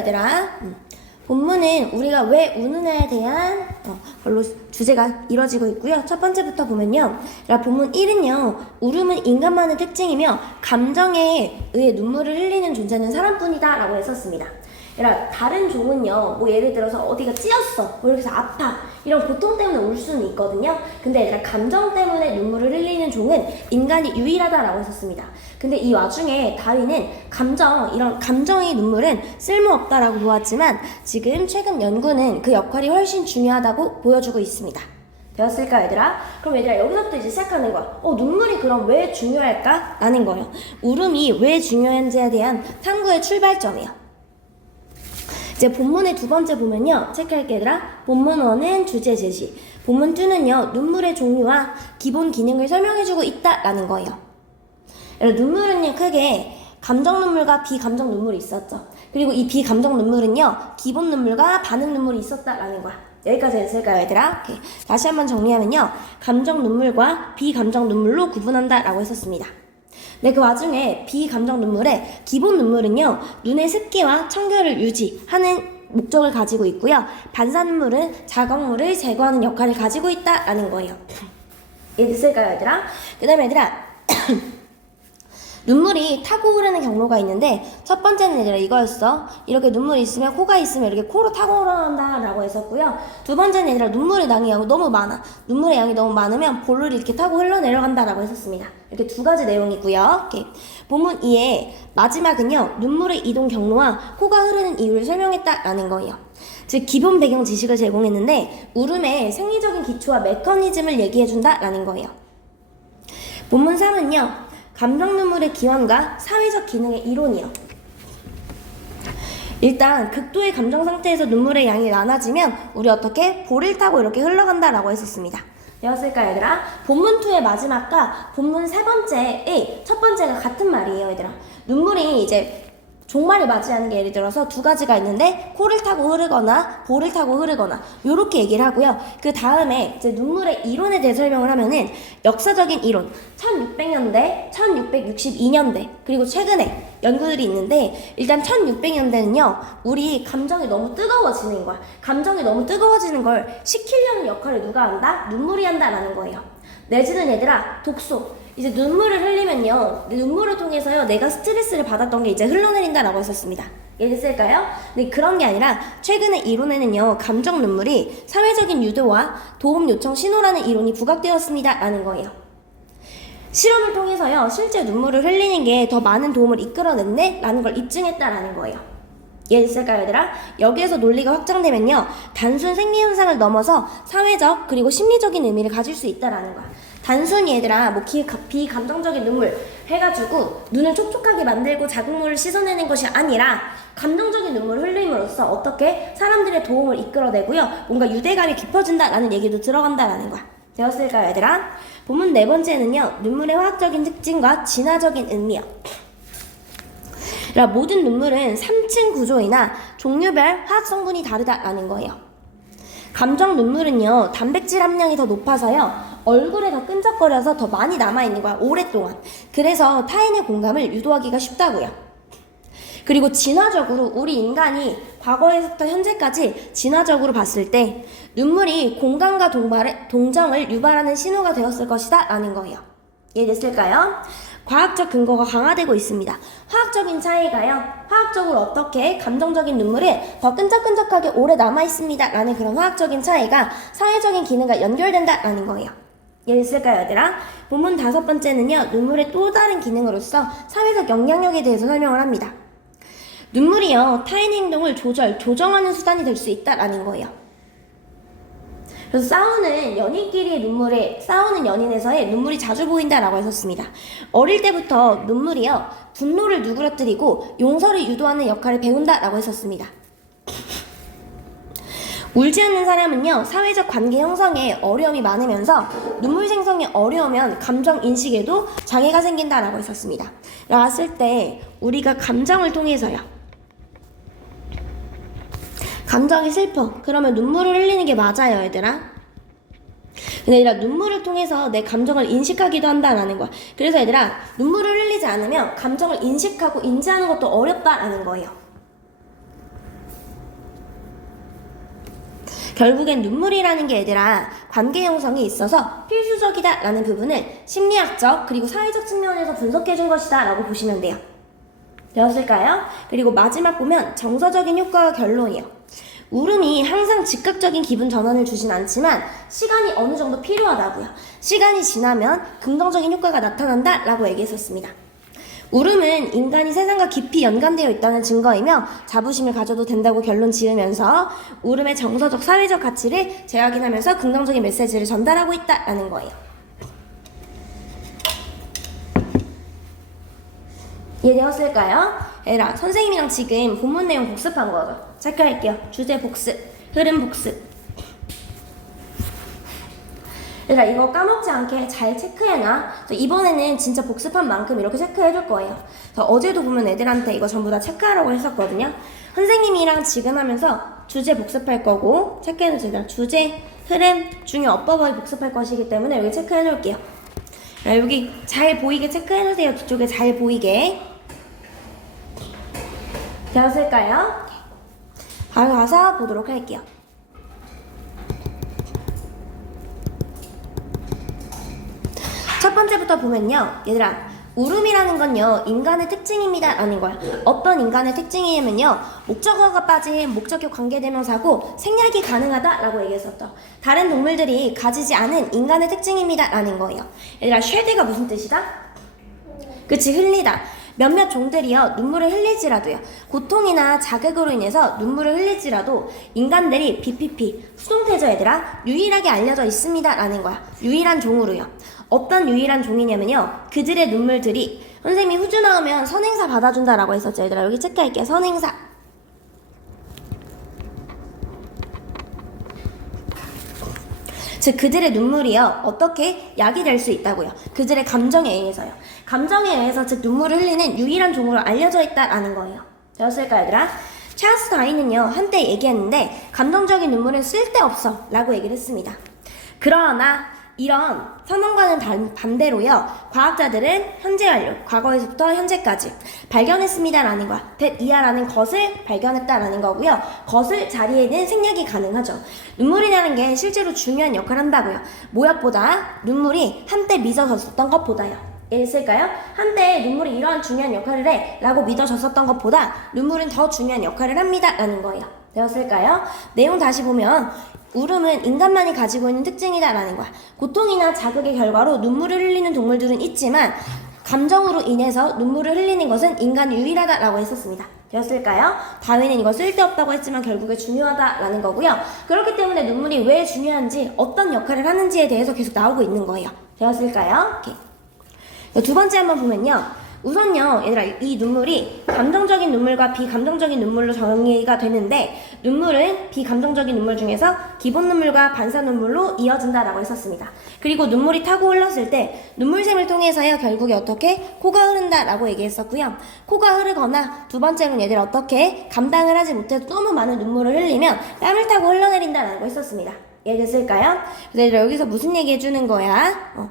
얘들아? 본문은 우리가 왜 우는에 대한 걸로 주제가 이루어지고 있고요. 첫 번째부터 보면요. 본문 1은요. 울음은 인간만의 특징이며 감정에 의해 눈물을 흘리는 존재는 사람뿐이다 라고 했었습니다. 다른 종은요, 뭐 예를 들어서 어디가 찧었어, 뭐 이렇게 해서 아파, 이런 고통 때문에 울 수는 있거든요. 근데 얘들아, 감정 때문에 눈물을 흘리는 종은 인간이 유일하다라고 했었습니다. 근데 이 와중에 다윈은 이런 감정의 눈물은 쓸모없다라고 보았지만 지금 최근 연구는 그 역할이 훨씬 중요하다고 보여주고 있습니다. 되었을까 얘들아? 그럼 얘들아, 여기서부터 이제 시작하는 거야. 눈물이 그럼 왜 중요할까? 라는 거예요. 울음이 왜 중요한지에 대한 탐구의 출발점이에요. 이제 본문의 두 번째 보면요. 체크할게 얘들아. 본문 1은 주제 제시. 본문 2는요. 눈물의 종류와 기본 기능을 설명해주고 있다라는 거예요. 눈물은요. 크게 감정 눈물과 비감정 눈물이 있었죠. 그리고 이 비감정 눈물은요. 기본 눈물과 반응 눈물이 있었다라는 거야. 여기까지 했을까요 얘들아? 오케이. 다시 한번 정리하면요. 감정 눈물과 비감정 눈물로 구분한다라고 했었습니다. 네, 그 와중에 비감정 눈물의 기본 눈물은요, 눈의 습기와 청결을 유지하는 목적을 가지고 있고요. 반사 눈물은 자극물을 제거하는 역할을 가지고 있다라는 거예요. 이해됐을까요, 얘들아? 그 다음에 얘들아, 눈물이 타고 흐르는 경로가 있는데 첫 번째는 얘들아 이거였어. 이렇게 눈물이 있으면, 코가 있으면 이렇게 코로 타고 흐르는다 라고 했었고요. 두 번째는 얘들아 눈물의 양이 너무 많아. 눈물의 양이 너무 많으면 볼을 이렇게 타고 흘러내려간다 라고 했었습니다. 이렇게 두 가지 내용이고요. 오케이. 본문 2의 마지막은요, 눈물의 이동 경로와 코가 흐르는 이유를 설명했다 라는 거예요. 즉 기본 배경 지식을 제공했는데 울음의 생리적인 기초와 메커니즘을 얘기해준다 라는 거예요. 본문 3은요, 감정 눈물의 기원과 사회적 기능의 이론이요. 일단 극도의 감정 상태에서 눈물의 양이 많아지면 우리 어떻게 볼을 타고 이렇게 흘러간다라고 했었습니다. 되었을까 얘들아? 본문 2의 마지막과 본문 3번째의 첫 번째가 같은 말이에요 얘들아. 눈물이 이제 종말을 맞이하는 게 예를 들어서 두 가지가 있는데 코를 타고 흐르거나 볼을 타고 흐르거나 요렇게 얘기를 하고요. 그 다음에 이제 눈물의 이론에 대해 설명을 하면은 역사적인 이론 1600년대, 1662년대 그리고 최근에 연구들이 있는데 일단 1600년대는요. 우리 감정이 너무 뜨거워지는 거야. 감정이 너무 뜨거워지는 걸 식히려는 역할을 누가 한다? 눈물이 한다라는 거예요. 내지는 얘들아 독소 이제 눈물을 흘리면요, 눈물을 통해서요 내가 스트레스를 받았던 게 이제 흘러내린다라고 했었습니다. 이해됐을까요? 근데 그런 게 아니라 최근의 이론에는요, 감정 눈물이 사회적인 유도와 도움 요청 신호라는 이론이 부각되었습니다 라는 거예요. 실험을 통해서요 실제 눈물을 흘리는 게 더 많은 도움을 이끌어냈네 라는 걸 입증했다라는 거예요. 이해됐을까요 얘들아? 여기에서 논리가 확장되면요, 단순 생리현상을 넘어서 사회적 그리고 심리적인 의미를 가질 수 있다라는 거야. 단순히 얘들아 뭐 비감정적인 눈물 해가지고 눈을 촉촉하게 만들고 자극물을 씻어내는 것이 아니라 감정적인 눈물을 흘림으로써 어떻게 사람들의 도움을 이끌어내고요, 뭔가 유대감이 깊어진다라는 얘기도 들어간다라는 거야. 되었을까요 얘들아? 본문 네 번째는요, 눈물의 화학적인 특징과 진화적인 의미요. 모든 눈물은 3층 구조이나 종류별 화학 성분이 다르다라는 거예요. 감정 눈물은요, 단백질 함량이 더 높아서요, 얼굴에 더 끈적거려서 더 많이 남아있는 거야, 오랫동안. 그래서 타인의 공감을 유도하기가 쉽다고요. 그리고 진화적으로 우리 인간이 과거에서부터 현재까지 진화적으로 봤을 때 눈물이 공감과 동정을 유발하는 신호가 되었을 것이다 라는 거예요. 이해됐을까요? 과학적 근거가 강화되고 있습니다. 화학적인 차이가요, 화학적으로 어떻게 감정적인 눈물이 더 끈적끈적하게 오래 남아있습니다 라는 그런 화학적인 차이가 사회적인 기능과 연결된다 라는 거예요. 이해됐을까요 얘들아? 본문 5번째는요, 눈물의 또 다른 기능으로서 사회적 영향력에 대해서 설명을 합니다. 눈물이요, 타인 행동을 조정하는 수단이 될 수 있다라는 거예요. 그래서 싸우는 연인에서의 눈물이 자주 보인다라고 했었습니다. 어릴 때부터 눈물이요, 분노를 누그러뜨리고 용서를 유도하는 역할을 배운다라고 했었습니다. 울지 않는 사람은요, 사회적 관계 형성에 어려움이 많으면서 눈물 생성이 어려우면 감정 인식에도 장애가 생긴다라고 했었습니다. 나왔을 때 우리가 감정을 통해서요, 감정이 슬퍼 그러면 눈물을 흘리는 게 맞아요 얘들아. 근데 얘들아 눈물을 통해서 내 감정을 인식하기도 한다라는 거야. 그래서 얘들아 눈물을 흘리지 않으면 감정을 인식하고 인지하는 것도 어렵다라는 거예요. 결국엔 눈물이라는 게 얘들아 관계 형성이 있어서 필수적이다 라는 부분을 심리학적 그리고 사회적 측면에서 분석해 준 것이다 라고 보시면 돼요. 되었을까요? 그리고 마지막 보면 정서적인 효과와 결론이요. 울음이 항상 즉각적인 기분 전환을 주진 않지만 시간이 어느 정도 필요하다고요. 시간이 지나면 긍정적인 효과가 나타난다 라고 얘기했었습니다. 울음은 인간이 세상과 깊이 연관되어 있다는 증거이며 자부심을 가져도 된다고 결론 지으면서 울음의 정서적 사회적 가치를 재확인하면서 긍정적인 메시지를 전달하고 있다라는 거예요. 이해되었을까요? 얘들아, 선생님이랑 지금 본문 내용 복습한 거죠. 체크할게요. 주제 복습, 흐름 복습. 얘들아, 이거 까먹지 않게 잘 체크해놔. 이번에는 진짜 복습한 만큼 이렇게 체크해줄 거예요. 어제도 보면 애들한테 이거 전부 다 체크하라고 했었거든요. 선생님이랑 지금 하면서 주제 복습할 거고, 체크해놓으세요. 주제, 흐름, 중요, 어법을 복습할 것이기 때문에 여기 체크해놓을게요. 여기 잘 보이게 체크해놓으세요. 뒤쪽에 잘 보이게. 되었을까요? 바로 가서 보도록 할게요. 첫 번째부터 보면요. 얘들아, 울음이라는 건요, 인간의 특징입니다 라는 거야. 어떤 인간의 특징이냐면요, 목적어가 빠진 목적격 관계대명사고 생략이 가능하다 라고 얘기했었죠. 다른 동물들이 가지지 않은 인간의 특징입니다 라는 거예요. 얘들아, 쉐드가 무슨 뜻이다? 그치, 흘리다. 몇몇 종들이요, 눈물을 흘릴지라도요, 고통이나 자극으로 인해서 눈물을 흘릴지라도 인간들이 BPP, 수동태죠 얘들아, 유일하게 알려져 있습니다 라는 거야. 유일한 종으로요. 어떤 유일한 종이냐면요, 그들의 눈물들이, 선생님이 후주 나오면 선행사 받아준다 라고 했었죠 얘들아. 여기 체크할게요. 선행사. 즉 그들의 눈물이요, 어떻게 약이 될 수 있다고요. 그들의 감정에 의해서요. 감정에 의해서 즉 눈물을 흘리는 유일한 종으로 알려져 있다라는 거예요. 되었을까 얘들아? 찰스 다윈은요, 한때 얘기했는데 감정적인 눈물은 쓸데없어 라고 얘기를 했습니다. 그러나 이런 선언과는 반대로요, 과학자들은 현재 완료, 과거에서부터 현재까지 발견했습니다라는 거야. that-이하라는 것을 발견했다라는 거고요. 것을 자리에는 생략이 가능하죠. 눈물이라는 게 실제로 중요한 역할을 한다고요. 모약보다 눈물이 한때 믿어졌었던 것보다요. 있을까요? 한때 눈물이 이러한 중요한 역할을 해 라고 믿어졌었던 것보다 눈물은 더 중요한 역할을 합니다 라는 거예요. 되었을까요? 내용 다시 보면 울음은 인간만이 가지고 있는 특징이다 라는 거야. 고통이나 자극의 결과로 눈물을 흘리는 동물들은 있지만 감정으로 인해서 눈물을 흘리는 것은 인간이 유일하다 라고 했었습니다. 되었을까요? 다윈은 이거 쓸데없다고 했지만 결국에 중요하다라는 거고요. 그렇기 때문에 눈물이 왜 중요한지, 어떤 역할을 하는지에 대해서 계속 나오고 있는 거예요. 되었을까요? 오케이. 두 번째 한번 보면요, 우선요 얘들아, 이 눈물이 감정적인 눈물과 비감정적인 눈물로 정의가 되는데, 눈물은 비감정적인 눈물 중에서 기본 눈물과 반사 눈물로 이어진다라고 했었습니다. 그리고 눈물이 타고 흘렀을 때 눈물샘을 통해서요, 결국에 어떻게 코가 흐른다라고 얘기했었고요. 코가 흐르거나 두 번째로는 얘들아, 어떻게 감당을 하지 못해도 너무 많은 눈물을 흘리면 땀을 타고 흘러내린다라고 했었습니다. 이해됐을까요? 그래서 얘들아, 여기서 무슨 얘기 해주는 거야?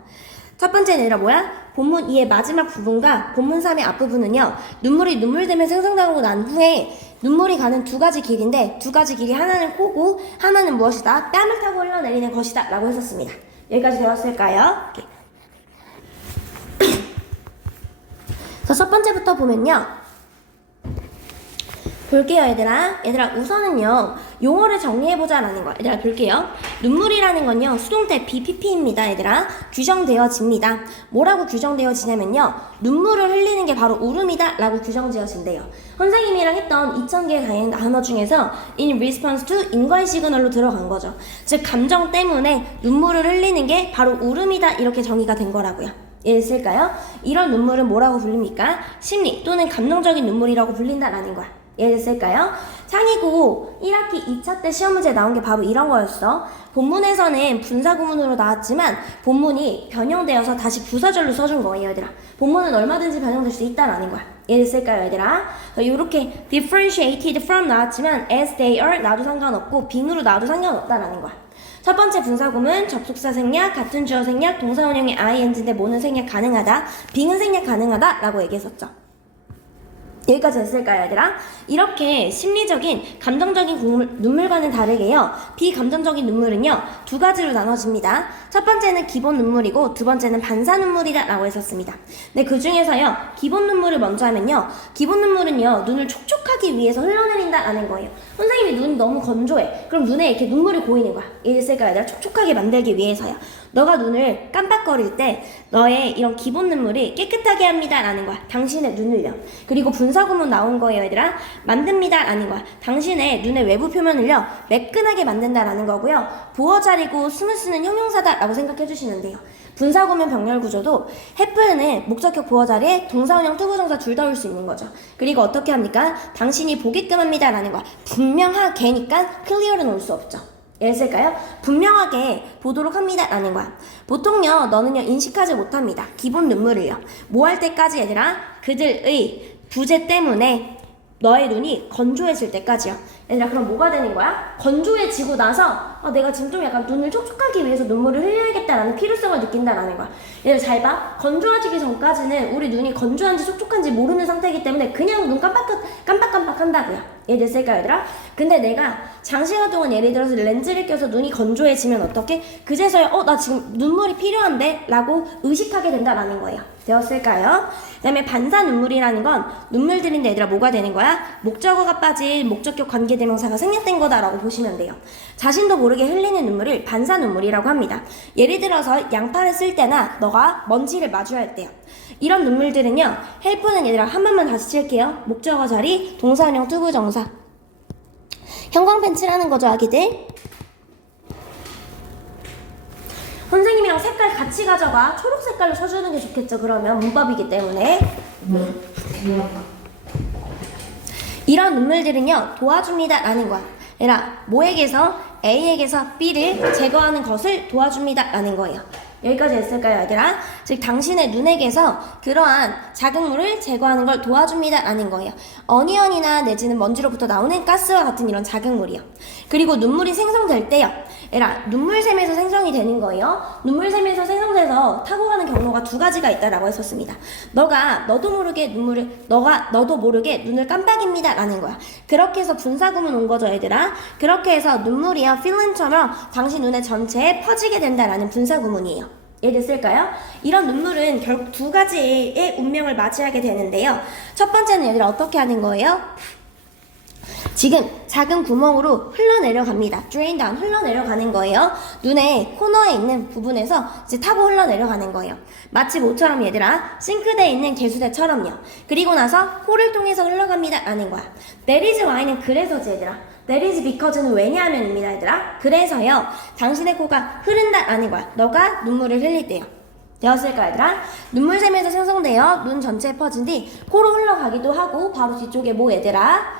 첫 번째는 얘들아 뭐야? 본문 2의 마지막 부분과 본문 3의 앞부분은요, 눈물이 눈물샘에 생성당하고 난 후에 눈물이 가는 두 가지 길인데, 두 가지 길이 하나는 코고 하나는 무엇이다? 땀을 타고 흘러내리는 것이다 라고 했었습니다. 여기까지 되었을까요? 그래서 첫 번째부터 보면요, 볼게요 얘들아. 우선은요, 용어를 정리해보자 라는 거야. 얘들아 볼게요. 눈물이라는 건요, 수동태 BPP입니다 얘들아. 규정되어집니다. 뭐라고 규정되어지냐면요, 눈물을 흘리는 게 바로 울음이다 라고 규정되어진대요. 선생님이랑 했던 2000개의 단어 중에서 in response to 인과의 시그널로 들어간 거죠. 즉 감정 때문에 눈물을 흘리는 게 바로 울음이다, 이렇게 정의가 된 거라고요. 이해됐을까요? 이런 눈물은 뭐라고 불립니까? 심리 또는 감정적인 눈물이라고 불린다라는 거야. 이해됐을까요? 창의고 1학기 2차 때 시험 문제 나온 게 바로 이런 거였어. 본문에서는 분사구문으로 나왔지만 본문이 변형되어서 다시 부사절로 써준 거예요 얘들아. 본문은 얼마든지 변형될 수 있다라는 거야. 이해됐을까요 얘들아? 이렇게 differentiated from 나왔지만 as they are 나도 상관없고 being으로 나도 상관없다라는 거야. 첫 번째 분사구문, 접속사 생략, 같은 주어 생략, 동사원형의 ing인데 뭐는 생략 가능하다, being은 생략 가능하다 라고 얘기했었죠. 여기까지 됐을까요, 얘들아? 이렇게 심리적인, 감정적인 눈물과는 다르게요. 비감정적인 눈물은요, 두 가지로 나눠집니다. 첫 번째는 기본 눈물이고, 두 번째는 반사 눈물이라고 했었습니다. 네, 그 중에서요, 기본 눈물을 먼저 하면요, 기본 눈물은요, 눈을 촉촉하기 위해서 흘러내린다라는 거예요. 선생님이 눈이 너무 건조해. 그럼 눈에 이렇게 눈물이 고이는 거야. 이랬을까요, 얘들아? 촉촉하게 만들기 위해서요. 너가 눈을 깜빡거릴 때 너의 이런 기본 눈물이 깨끗하게 합니다 라는 거야. 당신의 눈을요. 그리고 분사구문 나온 거예요, 얘들아. 만듭니다 라는 거야. 당신의 눈의 외부 표면을요 매끈하게 만든다 라는 거고요. 보어자리고 스무스는 형용사다 라고 생각해 주시면 돼요. 분사구문 병렬 구조도 have는 목적격 보어자리에 동사원형 투부정사 둘 다 올 수 있는 거죠. 그리고 어떻게 합니까? 당신이 보게끔 합니다 라는 거야. 분명하게니까 clear는 올 수 없죠. 예를들까요? 분명하게 보도록 합니다 라는 거야. 보통요 너는요 인식하지 못합니다. 기본 눈물을요. 뭐 할 때까지 얘들아? 그들의 부재 때문에 너의 눈이 건조해질 때까지요. 얘들아 그럼 뭐가 되는 거야? 건조해지고 나서 내가 지금 좀 약간 눈을 촉촉하기 위해서 눈물을 흘려야겠다라는 필요성을 느낀다라는 거야. 얘들 잘 봐. 건조해지기 전까지는 우리 눈이 건조한지 촉촉한지 모르는 상태이기 때문에 그냥 눈 깜빡깜빡 한다고요. 이해됐을까 얘들아? 근데 내가 장시간 동안 예를 들어서 렌즈를 껴서 눈이 건조해지면 어떻게? 그제서야 나 지금 눈물이 필요한데? 라고 의식하게 된다라는 거예요. 되었을까요? 그 다음에 반사 눈물이라는 건 눈물들인데 얘들아 뭐가 되는 거야? 목적어가 빠진 목적격 관계대명사가 생략된 거다라고 보시면 돼요. 자신도 모르게 흘리는 눈물을 반사 눈물이라고 합니다. 예를 들어서 양파를 쓸 때나 너가 먼지를 마주할 때요. 이런 눈물들은요. help는 얘들아 한 번만 다시 칠게요. 목적어 자리 동사원형 투부정사. 형광펜 칠하는 거죠 아기들? 선생님이랑 색깔 같이 가져가. 초록 색깔로 쳐주는 게 좋겠죠. 그러면 문법이기 때문에. 이런 눈물들은요 도와줍니다 라는 거야. 얘들아 뭐에게서 A에게서 B를 제거하는 것을 도와줍니다 라는 거예요. 여기까지 했을까요 얘들아? 즉 당신의 눈에게서 그러한 자극물을 제거하는 걸 도와줍니다 라는 거예요. 어니언이나 내지는 먼지로부터 나오는 가스와 같은 이런 자극물이요. 그리고 눈물이 생성될 때요. 얘들아 눈물샘에서 생성이 되는 거예요. 눈물샘에서 생성돼서 타고 가는 경로가 두 가지가 있다라고 했었습니다. 너도 모르게 눈을 깜빡입니다 라는 거야. 그렇게 해서 분사구문 온 거죠 얘들아. 그렇게 해서 눈물이요 필름처럼 당신 눈의 전체에 퍼지게 된다라는 분사구문이에요. 이해됐을까요? 이런 눈물은 결국 두 가지의 운명을 맞이하게 되는데요. 첫 번째는 얘들아 어떻게 하는 거예요? 지금 작은 구멍으로 흘러내려갑니다. drain down, 흘러내려가는 거예요. 눈의 코너에 있는 부분에서 이제 타고 흘러내려가는 거예요. 마치 뭐처럼 얘들아? 싱크대에 있는 개수대처럼요. 그리고 나서 코를 통해서 흘러갑니다 라는 거야. That is why는 그래서지 얘들아. That is because는 왜냐하면입니다 얘들아. 그래서요 당신의 코가 흐른다 라는 거야. 너가 눈물을 흘릴 때요. 되었을까 얘들아? 눈물샘에서 생성되어 눈 전체에 퍼진 뒤 코로 흘러가기도 하고 바로 뒤쪽에 뭐 얘들아?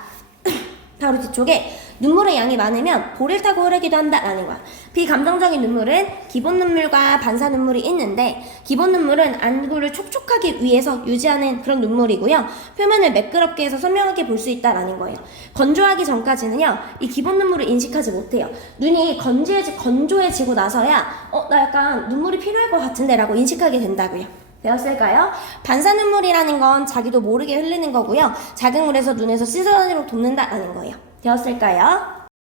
바로 뒤쪽에 눈물의 양이 많으면 볼을 타고 흐르기도 한다라는 거야. 비감정적인 눈물은 기본 눈물과 반사 눈물이 있는데 기본 눈물은 안구를 촉촉하기 위해서 유지하는 그런 눈물이고요. 표면을 매끄럽게 해서 선명하게 볼 수 있다라는 거예요. 건조하기 전까지는요. 이 기본 눈물을 인식하지 못해요. 눈이 건조해지고 나서야 나 약간 눈물이 필요할 것 같은데 라고 인식하게 된다고요. 되었을까요? 반사 눈물이라는 건 자기도 모르게 흘리는 거고요. 자극물에서 눈에서 씻어내도록 돕는다라는 거예요. 되었을까요?